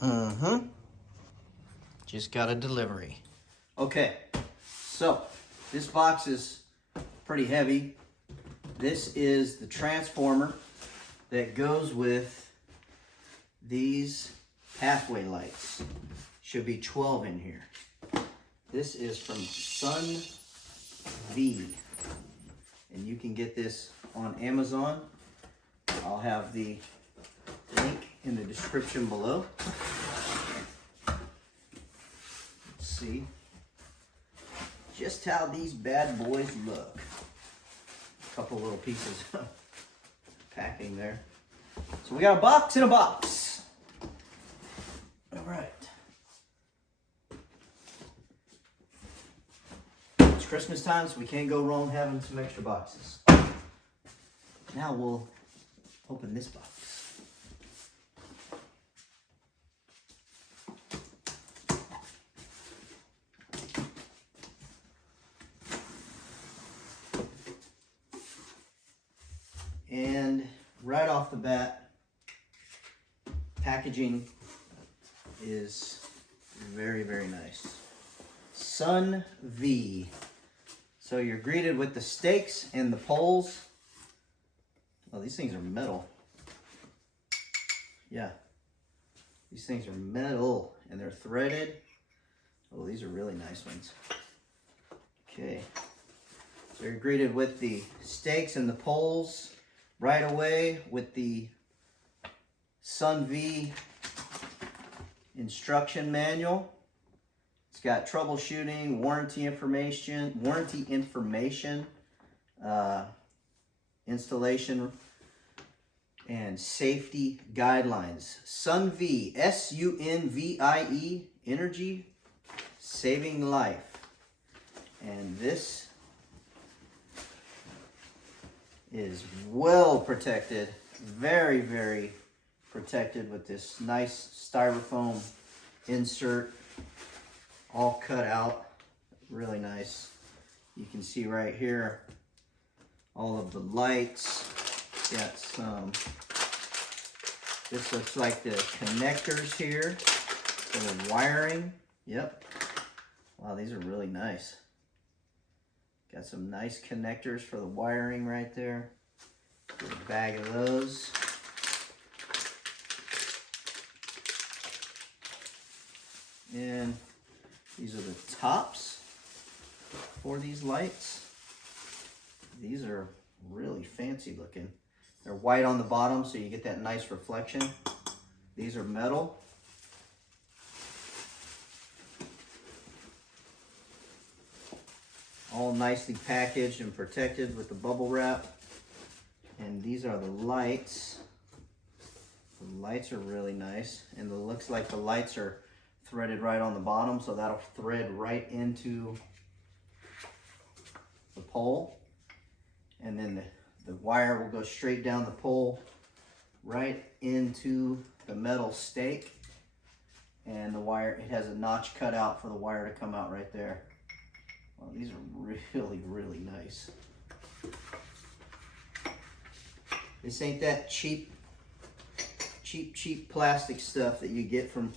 Mm-hmm. Just got a delivery. Okay, so this box is pretty heavy. This is the transformer that goes with these pathway lights. Should be 12 in here. This is from SUNVIE, and you can get this on Amazon. I'll have the link in the description below. Let's see just how these bad boys look. A couple little pieces of packing there. So we got a box in a box. All right. It's Christmas time, so we can't go wrong having some extra boxes. Now we'll open this box. And right off the bat, packaging is very, very nice. SUNVIE. So you're greeted with the stakes and the poles. Oh, these things are metal. Yeah. These things are metal and they're threaded. Oh, these are really nice ones. Okay. So you're greeted with the stakes and the poles right away with the SUNVIE instruction manual. It's got troubleshooting, warranty information, installation, and safety guidelines. SUNVIE, SUNVIE, energy saving life. And this is well protected, very, very protected with this nice styrofoam insert, all cut out, really nice. You can see right here all of the lights. Got some, this looks like the connectors here for the wiring. Yep. Wow, these are really nice. Got some nice connectors for the wiring right there. Get a bag of those. And these are the tops for these lights. These are really fancy looking. They're white on the bottom, so you get that nice reflection. These are metal. All nicely packaged and protected with the bubble wrap. And these are the lights. The lights are really nice. And it looks like the lights are threaded right on the bottom, so that'll thread right into the pole. And then the wire will go straight down the pole right into the metal stake. And the wire, it has a notch cut out for the wire to come out right there. Well, these are really, really nice. This ain't that cheap plastic stuff that you get from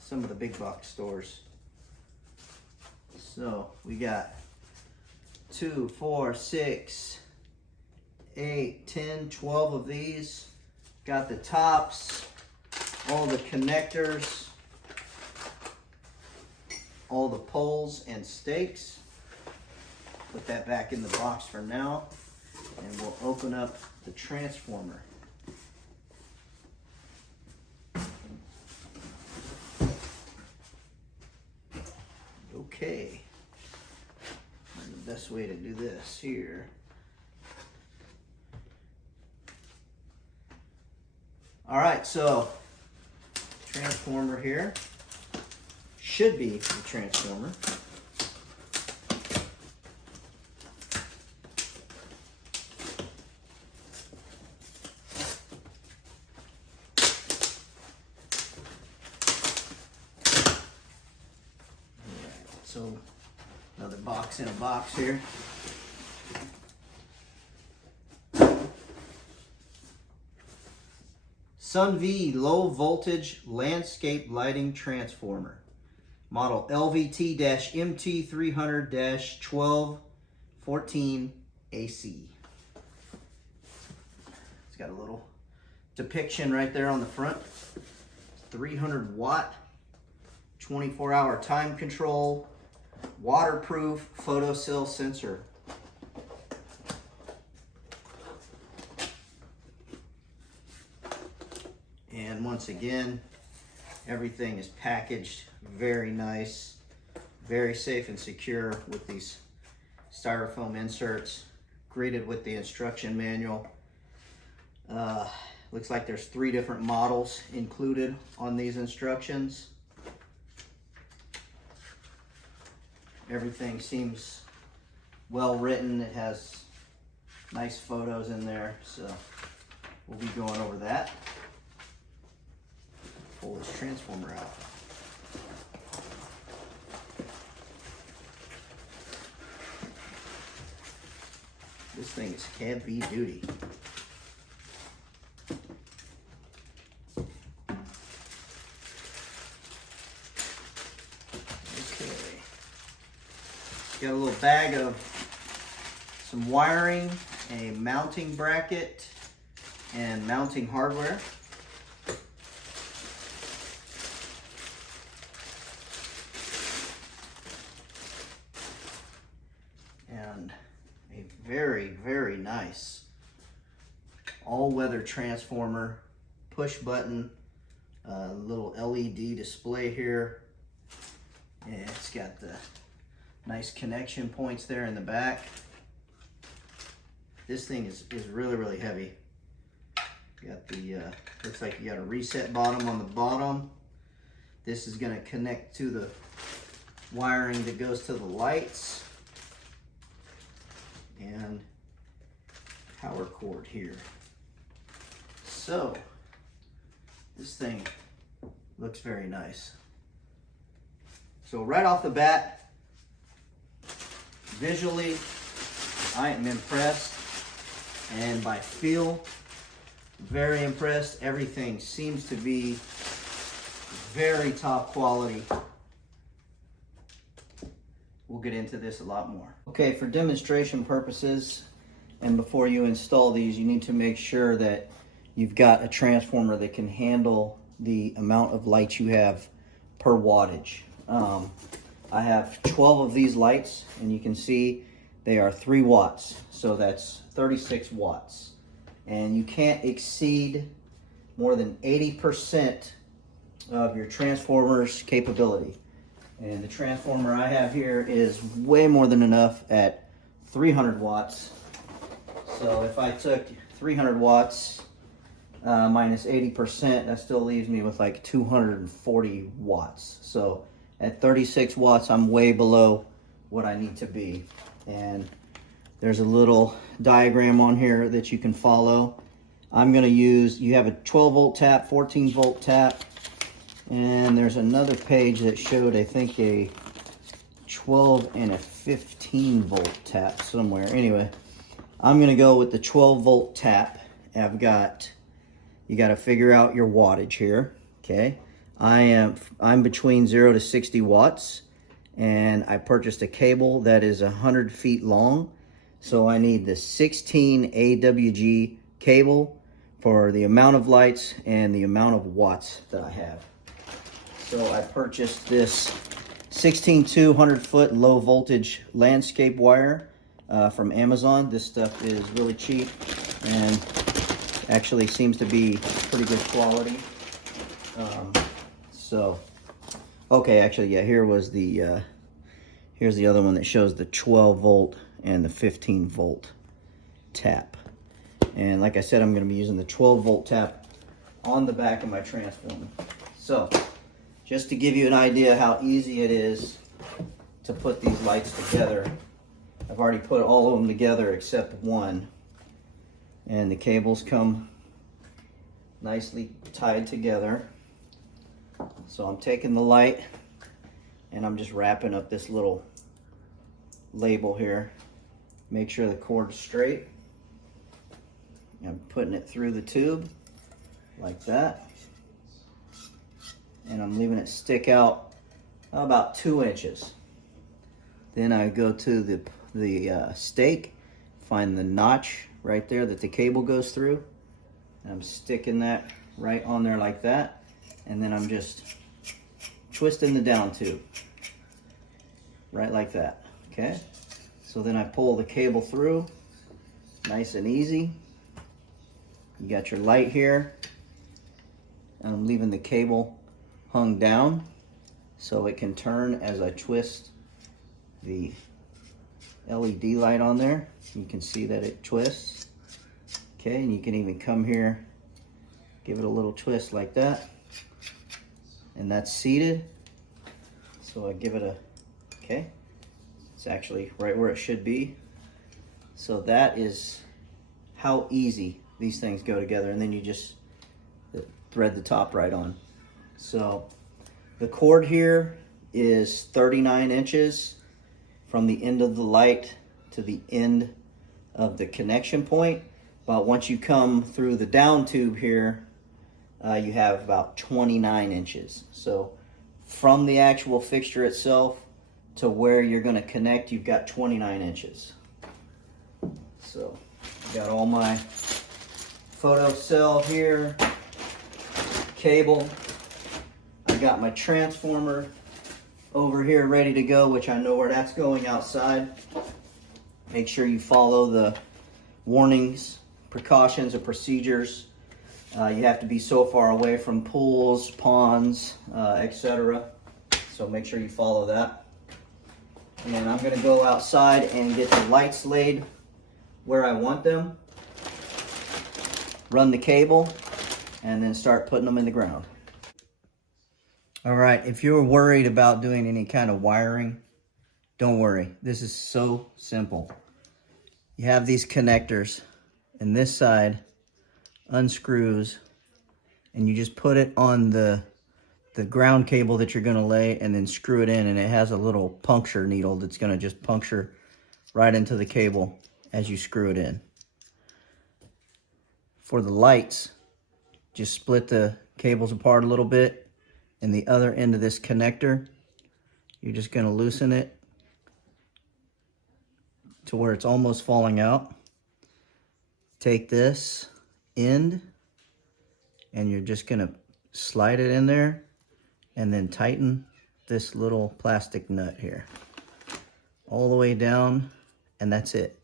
some of the big box stores. So we got 2, 4, 6, 8, 10, 12 of these. Got the tops, all the connectors, all the poles and stakes. Put that back in the box for now, and we'll open up the transformer. Okay, the best way to do this here. All right, so transformer here. Should be the transformer. So another box in a box here. SUNVIE low voltage landscape lighting transformer. Model LVT-MT300-1214 AC. It's got a little depiction right there on the front. 300 watt, 24-hour time control, waterproof photocell sensor. And once again, everything is packaged very nice, very safe and secure with these styrofoam inserts, greeted with the instruction manual. Looks like there's 3 different models included on these instructions. Everything seems well written. It has nice photos in there, so we'll be going over that. Pull this transformer out. This thing is heavy duty. Okay. Got a little bag of some wiring, a mounting bracket, and mounting hardware. And a very, very nice all-weather transformer, push button, little LED display here. And it's got the nice connection points there in the back. This thing is really, really heavy. Got the, looks like you got a reset bottom on the bottom. This is gonna connect to the wiring that goes to the lights. And power cord here. So this thing looks very nice. So right off the bat, visually, I am impressed, and by feel, very impressed. Everything seems to be very top quality. We'll get into this a lot more. Okay, for demonstration purposes, and before you install these, you need to make sure that you've got a transformer that can handle the amount of lights you have per wattage. I have 12 of these lights, and you can see they are 3 watts, so that's 36 watts. And you can't exceed more than 80% of your transformer's capability. And the transformer I have here is way more than enough at 300 watts. So if I took 300 watts minus 80%, that still leaves me with like 240 watts. So at 36 watts, I'm way below what I need to be. And there's a little diagram on here that you can follow. I'm gonna use, you have a 12 volt tap, 14 volt tap, and there's another page that showed, I think, a 12 and a 15 volt tap somewhere. Anyway, I'm gonna go with the 12 volt tap. You gotta figure out your wattage here, okay? I'm between 0 to 60 watts, and I purchased a cable that is 100 feet long. So I need the 16 AWG cable for the amount of lights and the amount of watts that I have. So I purchased this 16-200 foot low voltage landscape wire from Amazon. This stuff is really cheap and actually seems to be pretty good quality. Okay, actually, yeah, here's the other one that shows the 12 volt and the 15 volt tap. And like I said, I'm going to be using the 12 volt tap on the back of my transformer. So just to give you an idea how easy it is to put these lights together, I've already put all of them together except one, and the cables come nicely tied together. So I'm taking the light and I'm just wrapping up this little label here. Make sure the cord's straight. I'm putting it through the tube, like that. And I'm leaving it stick out about 2 inches. Then I go to the stake, find the notch right there that the cable goes through. And I'm sticking that right on there like that. And then I'm just twisting the down tube. Right like that, okay? So then I pull the cable through, nice and easy. You got your light here. And I'm leaving the cable hung down so it can turn as I twist the LED light on there. You can see that it twists. Okay, and you can even come here, give it a little twist like that. And that's seated. So I give it a, okay, it's actually right where it should be. So that is how easy these things go together. And then you just thread the top right on. So the cord here is 39 inches from the end of the light to the end of the connection point. But once you come through the down tube here, you have about 29 inches. So from the actual fixture itself to where you're going to connect, you've got 29 inches. So got all my photo cell here, cable. I got my transformer over here ready to go, which I know where that's going outside. Make sure you follow the warnings, precautions, and procedures. You have to be so far away from pools, ponds, etc. So make sure you follow that. And I'm going to go outside and get the lights laid where I want them, run the cable, and then start putting them in the ground. All right, if you're worried about doing any kind of wiring, don't worry. This is so simple. You have these connectors, and this side unscrews, and you just put it on the ground cable that you're going to lay, and then screw it in, and it has a little puncture needle that's going to just puncture right into the cable as you screw it in. For the lights, just split the cables apart a little bit, and the other end of this connector, you're just going to loosen it to where it's almost falling out. Take this end, and you're just going to slide it in there, and then tighten this little plastic nut here all the way down, and that's it.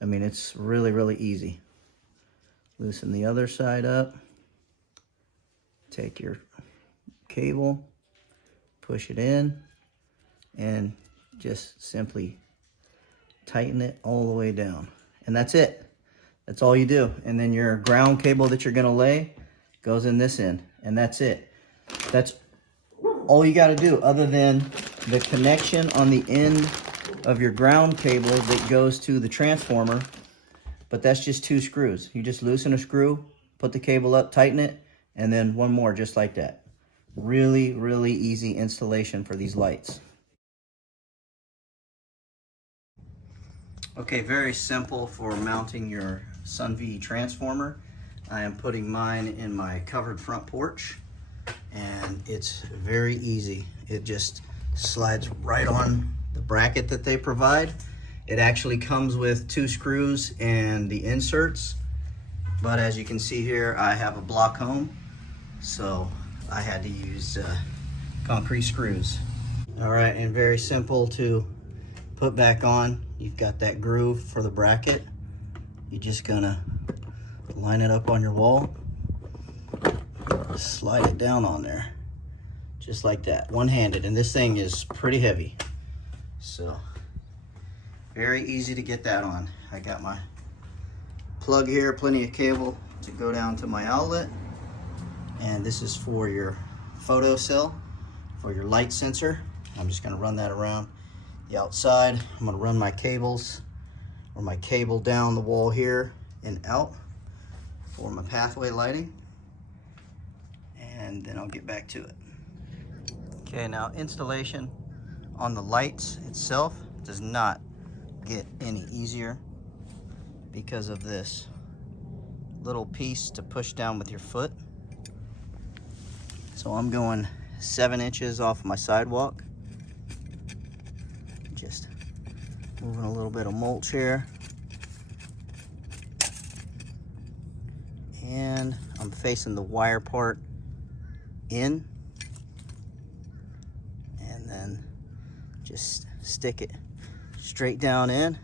I mean, it's really, really easy. Loosen the other side up. Take your cable, push it in, and just simply tighten it all the way down. And that's it. That's all you do. And then your ground cable that you're going to lay goes in this end. And that's it. That's all you got to do, other than the connection on the end of your ground cable that goes to the transformer. But that's just 2 screws. You just loosen a screw, put the cable up, tighten it, and then one more just like that. Really, really easy installation for these lights. Okay, very simple for mounting your SUNVIE transformer. I am putting mine in my covered front porch, and it's very easy. It just slides right on the bracket that they provide. It actually comes with 2 screws and the inserts, but as you can see here, I have a block home, so I had to use concrete screws. All right, and very simple to put back on. You've got that groove for the bracket. You're just gonna line it up on your wall, slide it down on there, just like that, one-handed. And this thing is pretty heavy, so very easy to get that on. I got my plug here, plenty of cable to go down to my outlet. And this is for your photo cell, for your light sensor. I'm just gonna run that around the outside. I'm gonna run my cables, or my cable down the wall here and out for my pathway lighting. And then I'll get back to it. Okay, now installation on the lights itself does not get any easier because of this little piece to push down with your foot. So I'm going 7 inches off my sidewalk. Just moving a little bit of mulch here. And I'm facing the wire part in. And then just stick it straight down in.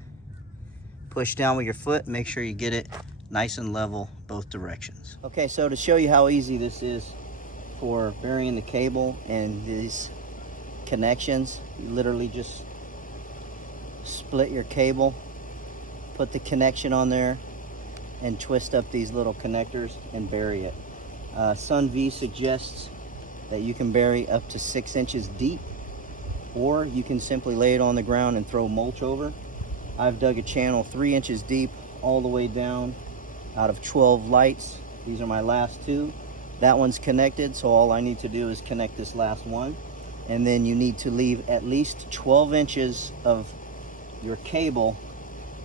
Push down with your foot, make sure you get it nice and level both directions. Okay, so to show you how easy this is for burying the cable and these connections, you literally just split your cable, put the connection on there, and twist up these little connectors and bury it. SUNVIE suggests that you can bury up to 6 inches deep, or you can simply lay it on the ground and throw mulch over. I've dug a channel 3 inches deep all the way down out of 12 lights. These are my last 2. That one's connected, so all I need to do is connect this last one. And then you need to leave at least 12 inches of your cable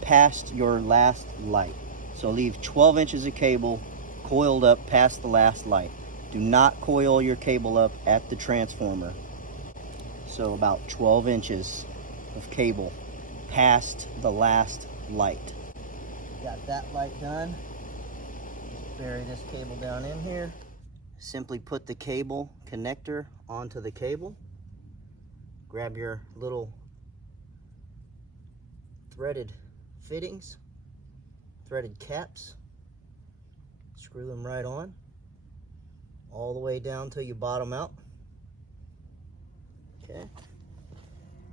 past your last light. So leave 12 inches of cable coiled up past the last light. Do not coil your cable up at the transformer. So about 12 inches of cable past the last light. Got that light done. Just bury this cable down in here. Simply put the cable connector onto the cable. Grab your little threaded fittings, threaded caps. Screw them right on, all the way down till you bottom out. Okay.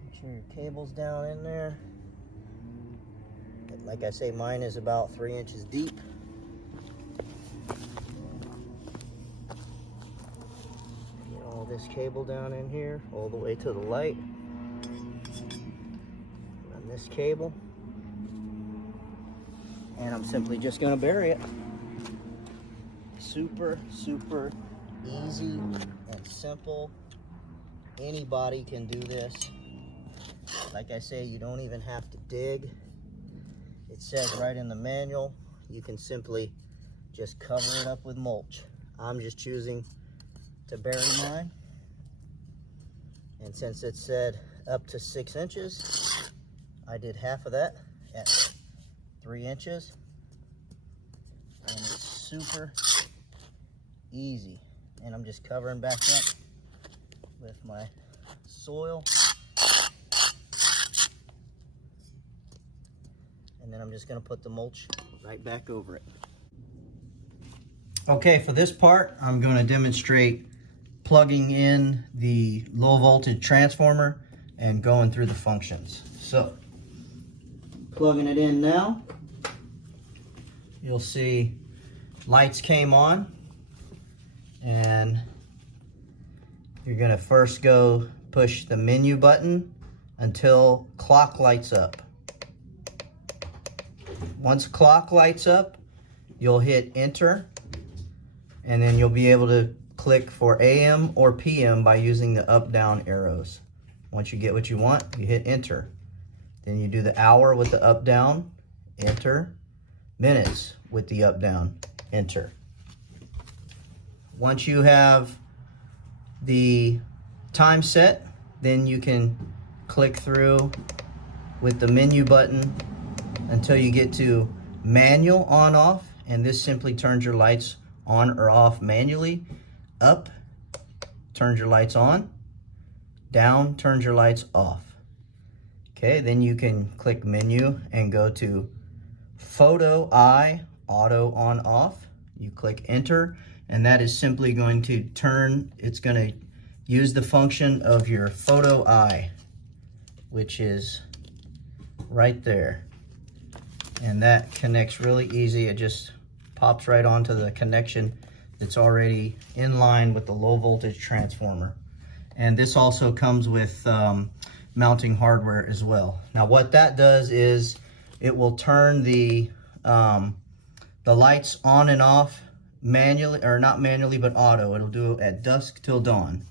Make sure your cable's down in there. Like I say, mine is about 3 inches deep. Get all this cable down in here, all the way to the light. Run this cable. And I'm simply just gonna bury it. Super, super easy and simple. Anybody can do this. Like I say, you don't even have to dig. It says right in the manual, you can simply just cover it up with mulch. I'm just choosing to bury mine. And since it said up to 6 inches, I did half of that at 3 inches. And it's super easy. And I'm just covering back up with my soil. And then I'm just gonna put the mulch right back over it. Okay, for this part, I'm gonna demonstrate plugging in the low voltage transformer and going through the functions. So, plugging it in now, you'll see lights came on, and you're gonna first go push the menu button until clock lights up. Once clock lights up, you'll hit enter, and then you'll be able to click for AM or PM by using the up-down arrows. Once you get what you want, you hit enter. Then you do the hour with the up-down, enter. Minutes with the up-down, enter. Once you have the time set, then you can click through with the menu button until you get to manual on off, and this simply turns your lights on or off manually. Up turns your lights on, down turns your lights off. Okay, then you can click menu and go to photo eye auto on off. You click enter, and that is simply going to turn, it's going to use the function of your photo eye, which is right there. And that connects really easy. It just pops right onto the connection that's already in line with the low voltage transformer. And this also comes with mounting hardware as well. Now what that does is it will turn the lights on and off manually, or not manually, but auto. It'll do it at dusk till dawn.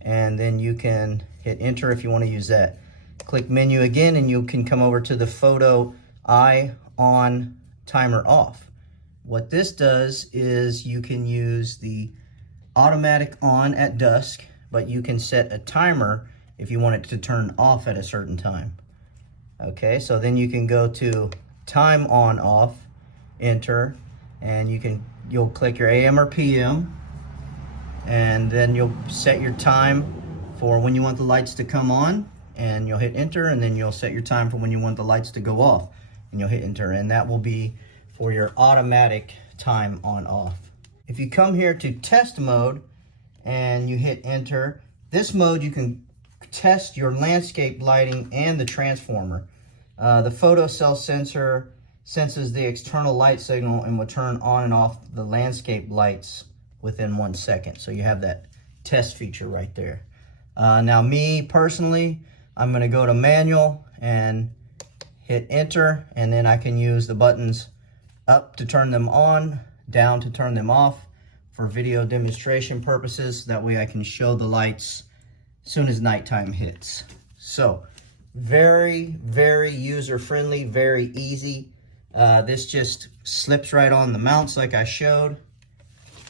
And then you can hit enter if you want to use that. Click menu again, and you can come over to the photo eye on, timer off, What this does is you can use the automatic on at dusk, but you can set a timer if you want it to turn off at a certain time. Okay, so then you can go to time on off, enter, and you'll click your AM or PM, and then you'll set your time for when you want the lights to come on, and you'll hit enter, and then you'll set your time for when you want the lights to go off, and you'll hit enter, and that will be for your automatic time on off. If you come here to test mode and you hit enter, this mode you can test your landscape lighting and the transformer. The photocell sensor senses the external light signal and will turn on and off the landscape lights within 1 second. So you have that test feature right there. Now me personally, I'm gonna go to manual and hit enter, and then I can use the buttons up to turn them on, down to turn them off for video demonstration purposes. That way I can show the lights as soon as nighttime hits. So very, very user-friendly, very easy. This just slips right on the mounts like I showed.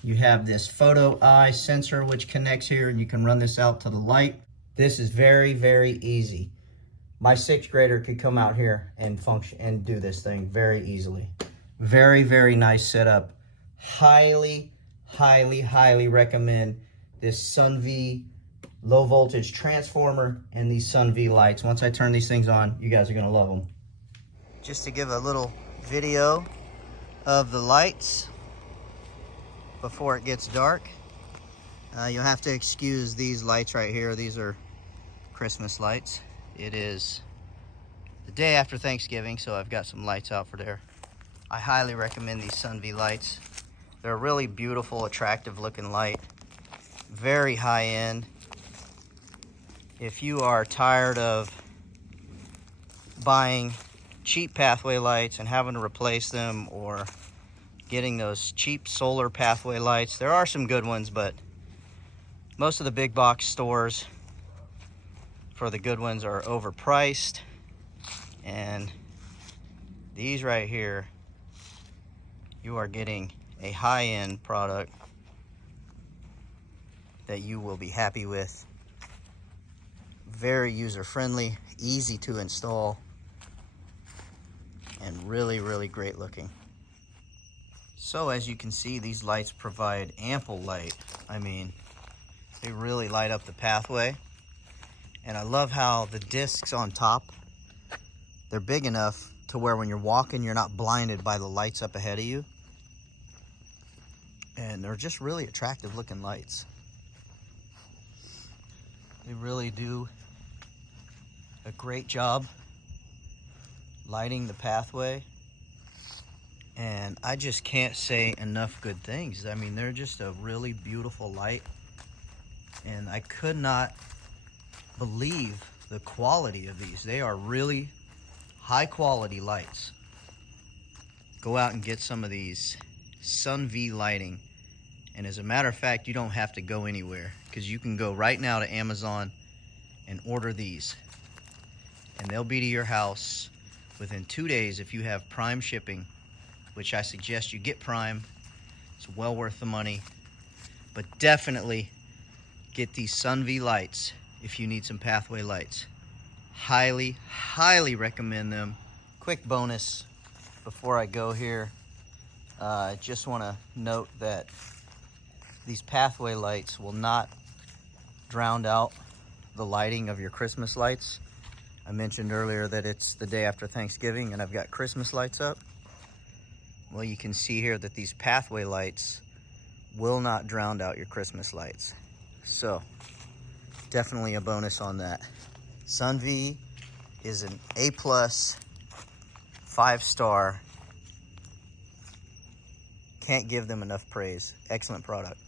You have this photo eye sensor which connects here, and you can run this out to the light. This is very, very easy. My 6th grader could come out here and function and do this thing very easily. Very, very nice setup. Highly, highly, highly recommend this SUNVIE low voltage transformer and these SUNVIE lights. Once I turn these things on, you guys are gonna love them. Just to give a little video of the lights before it gets dark. You'll have to excuse these lights right here. These are Christmas lights. It is the day after Thanksgiving, so I've got some lights out for there. I highly recommend these SUNVIE lights. They're a really beautiful, attractive looking light. Very high end. If you are tired of buying cheap pathway lights and having to replace them, or getting those cheap solar pathway lights, there are some good ones, but most of the big box stores for the good ones are overpriced. And these right here, you are getting a high-end product that you will be happy with. Very user-friendly, easy to install, and really, really great looking. So as you can see, these lights provide ample light. I mean, they really light up the pathway. And I love how the discs on top, they're big enough to where when you're walking, you're not blinded by the lights up ahead of you. And they're just really attractive looking lights. They really do a great job lighting the pathway. And I just can't say enough good things. I mean, they're just a really beautiful light. And I could not believe the quality of these. They are really high quality lights. Go out and get some of these SUNVIE lighting. And as a matter of fact, you don't have to go anywhere, because you can go right now to Amazon and order these. And they'll be to your house within 2 days if you have Prime shipping, which I suggest you get Prime. It's well worth the money. But definitely get these SUNVIE lights if you need some pathway lights. Highly, highly recommend them. Quick bonus before I go here. I just want to note that these pathway lights will not drown out the lighting of your Christmas lights. I mentioned earlier that it's the day after Thanksgiving and I've got Christmas lights up. Well, you can see here that these pathway lights will not drown out your Christmas lights. So definitely a bonus on that. SUNVIE is an A+, 5-star. Can't give them enough praise. Excellent product.